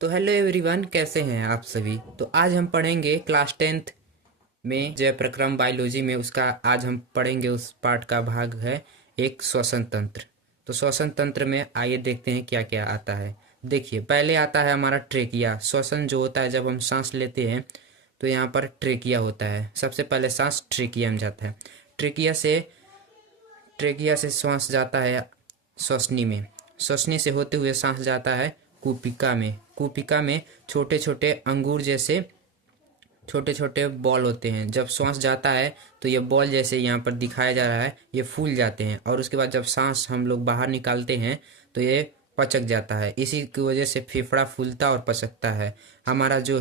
तो hello everyone, कैसे हैं आप सभी। तो आज हम पढ़ेंगे क्लास 10th में जय प्रक्रम बायोलॉजी में उसका आज हम पढ़ेंगे उस पार्ट का भाग है एक श्वसन तंत्र। तो श्वसन तंत्र में आइए देखते हैं क्या क्या आता है। देखिए, पहले आता है हमारा ट्रेकिया। श्वसन जो होता है जब हम सांस लेते हैं तो यहाँ पर ट्रेकिया होता है। सबसे पहले सांस ट्रेकिया में जाता है। ट्रेकिया से श्वास जाता है श्वसनी में। श्वसनी से होते हुए सांस जाता है कूपिका में। कूपिका में छोटे छोटे अंगूर जैसे छोटे छोटे बॉल होते हैं। जब श्वास जाता है तो ये बॉल जैसे यहाँ पर दिखाया जा रहा है, ये फूल जाते हैं और उसके बाद जब सांस हम लोग बाहर निकालते हैं तो ये पचक जाता है। इसी की वजह से फेफड़ा फूलता और पचकता है। हमारा जो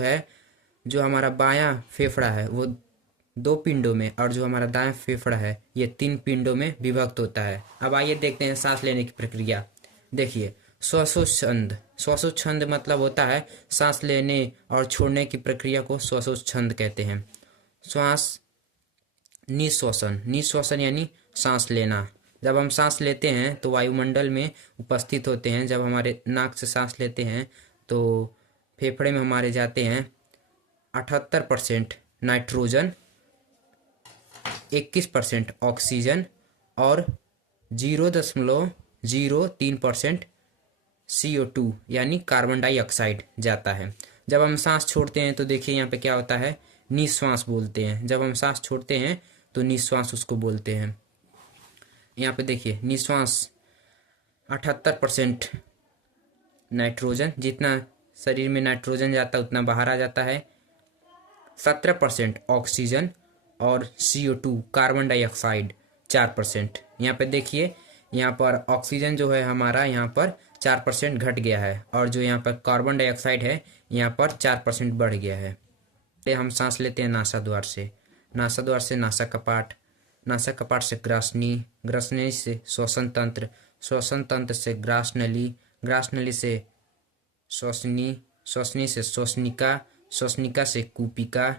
हमारा बायां फेफड़ा है वो 2 पिंडों में, और जो हमारा दायां फेफड़ा है ये 3 पिंडों में विभक्त होता है। अब आइए देखते हैं सांस लेने की प्रक्रिया। देखिए, श्वासोच्छंद। श्वासोच्छंद मतलब होता है सांस लेने और छोड़ने की प्रक्रिया को श्वासोच्छंद कहते हैं। श्वास निश्वसन। निश्वसन यानी सांस लेना। जब हम सांस लेते हैं तो वायुमंडल में उपस्थित होते हैं। जब हमारे नाक से सांस लेते हैं तो फेफड़े में हमारे जाते हैं 78% नाइट्रोजन, 21% ऑक्सीजन और 0.03% CO2 यानी कार्बन डाइऑक्साइड जाता है। जब हम सांस छोड़ते हैं तो देखिए यहाँ पे क्या होता है, निश्वास बोलते हैं। जब हम सांस छोड़ते हैं तो निश्वास उसको बोलते हैं। यहाँ पे देखिए, निश्वास 78% नाइट्रोजन, जितना शरीर में नाइट्रोजन जाता है उतना बाहर आ जाता है। 17% ऑक्सीजन और CO2 कार्बन डाइऑक्साइड 4%। यहाँ पे देखिए, यहाँ पर ऑक्सीजन जो है हमारा यहाँ पर 4% घट गया है और जो यहाँ पर कार्बन डाइऑक्साइड है यहाँ पर 4% बढ़ गया है। ये हम सांस लेते हैं नासा द्वार से। नासा द्वार से नासा कपाट, नासा कपाट से ग्रासनी, ग्रासनी से श्वसन तंत्र, श्वसन तंत्र से ग्रासनली, ग्रासनली से श्वसनी, श्वसनी से श्वसनिका, श्वसनिका से कूपिका,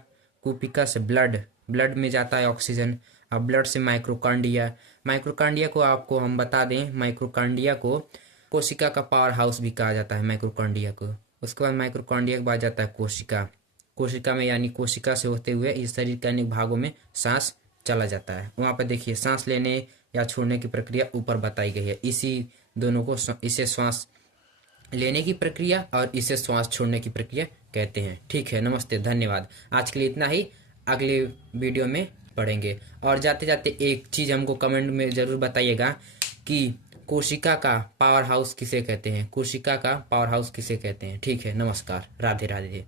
कूपिका से ब्लड, ब्लड में जाता है ऑक्सीजन। अब ब्लड से माइक्रोकांडिया। माइक्रोकांडिया को आपको हम बता दें, माइक्रोकांडिया को कोशिका का पावर हाउस भी कहा जाता है माइक्रोकांडिया को। उसके बाद माइक्रोकांडिया के बाद जाता है कोशिका। कोशिका में यानी कोशिका से होते हुए इस शरीर के अनेक भागों में सांस चला जाता है। वहाँ पर देखिए, सांस लेने या छोड़ने की प्रक्रिया ऊपर बताई गई है। इसी दोनों को, इसे श्वास लेने की प्रक्रिया और इसे श्वास छोड़ने की प्रक्रिया कहते हैं। ठीक है, नमस्ते, धन्यवाद। आज के लिए इतना ही। अगले वीडियो में पढ़ेंगे। और जाते जाते एक चीज़ हमको कमेंट में ज़रूर बताइएगा कि कोशिका का पावर हाउस किसे कहते हैं। कोशिका का पावर हाउस किसे कहते हैं। ठीक है, नमस्कार, राधे राधे।